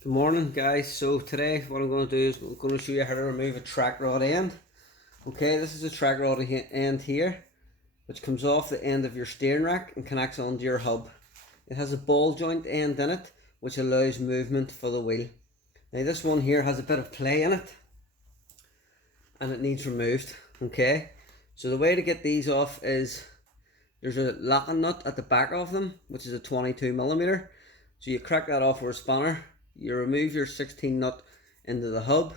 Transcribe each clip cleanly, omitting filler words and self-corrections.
Good morning, guys. So today what I'm going to do is I'm going to show you how to remove a track rod end. Okay, this is a track rod end here which comes off the end of your steering rack and connects onto your hub. It has a ball joint end in it which allows movement for the wheel. Now this one here has a bit of play in it and it needs removed. Okay, so the way to get these off is there's a locking nut at the back of them which is a 22mm. So you crack that off with a spanner. You remove your 16 nut into the hub,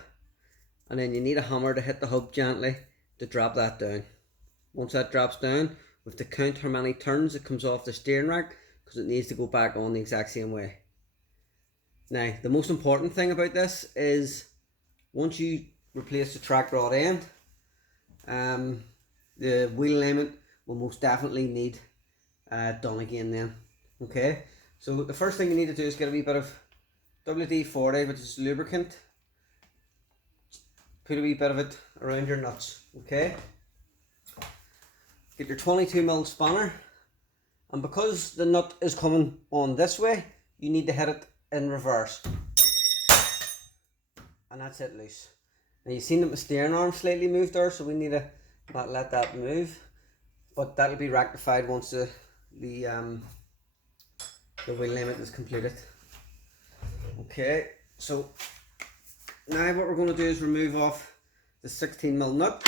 and then you need a hammer to hit the hub gently to drop that down. Once that drops down, we have to count how many turns it comes off the steering rack because it needs to go back on the exact same way. Now, the most important thing about this is once you replace the track rod end, the wheel alignment will most definitely need done again then. Okay, so the first thing you need to do is get a wee bit of WD-40, which is lubricant. Put a wee bit of it around your nuts. Okay, get your 22mm spanner, and because the nut is coming on this way, you need to hit it in reverse, and that's it loose. Now you've seen that the steering arm slightly moved there, so we need to not let that move, but that'll be rectified once the wheel alignment is completed. Okay, so now what we're going to do is remove off the 16mm nut.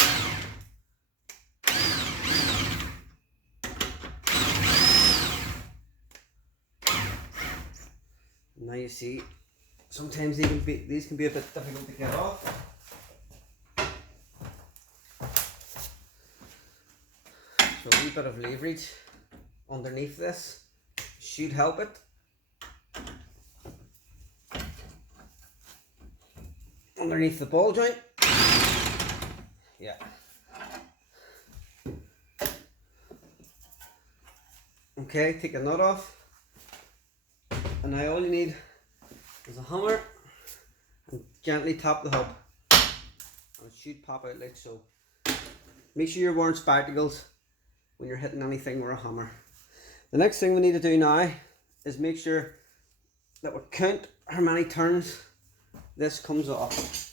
Now you see, sometimes these can be a bit difficult to get off. So a wee bit of leverage underneath this should help it. Underneath the ball joint. Yeah. Okay, take the nut off. And now all you need is a hammer and gently tap the hub. And it should pop out like so. Make sure you're wearing spectacles when you're hitting anything with a hammer. The next thing we need to do now is make sure that we count how many turns this comes off.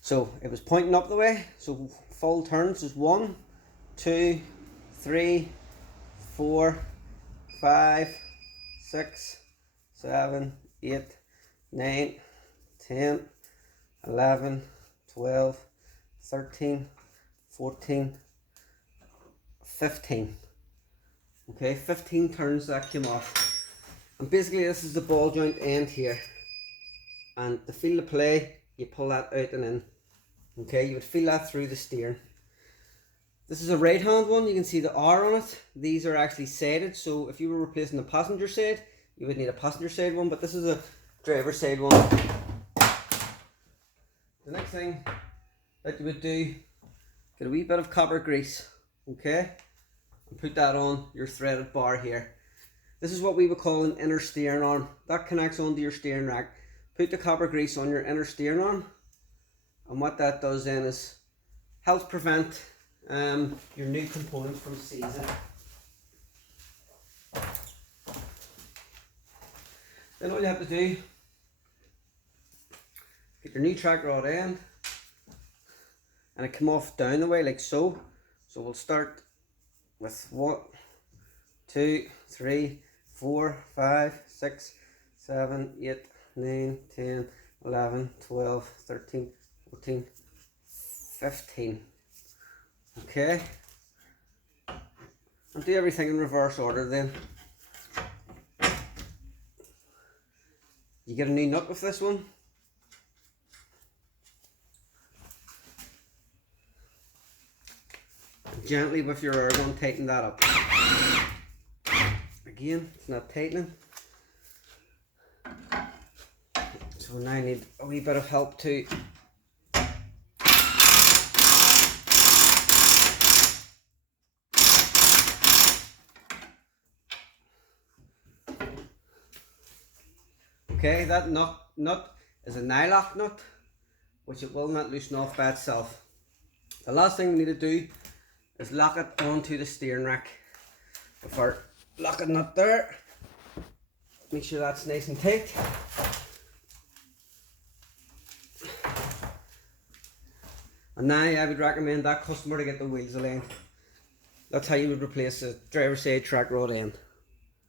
So it was pointing up the way, so full turns is 1, 2, 3, 4, 5, 6, 7, 8, 9, 10, 11, 12, 13, 14, 15. Okay, 15 turns that came off. And basically this is the ball joint end here. And to feel the play, you pull that out and in. Okay, you would feel that through the steering. This is a right hand one, you can see the R on it. These are actually sided, so if you were replacing the passenger side, you would need a passenger side one, but this is a driver side one. The next thing that you would do, get a wee bit of copper grease, okay? And put that on your threaded bar here. This is what we would call an inner steering arm. That connects onto your steering rack. Put the copper grease on your inner steering arm, and what that does then is helps prevent your new components from seizing. Then all you have to do, get your new track rod end, and it come off down the way like so. So we'll start with 1, 2, 3, 4, 5, 6, 7, 8, 9, 10, 11, 12, 13, 14, 15. Okay. And do everything in reverse order then. You get a new nut with this one. Gently with your ergon tighten that up. Again, it's not tightening. So now I need a wee bit of help too. Okay, that nut is a nylock nut, which it will not loosen off by itself. The last thing we need to do is lock it onto the steering rack with our locking nut there. Make sure that's nice and tight. And now I would recommend that customer to get the wheels aligned. That's how you would replace a driver's side track rod end.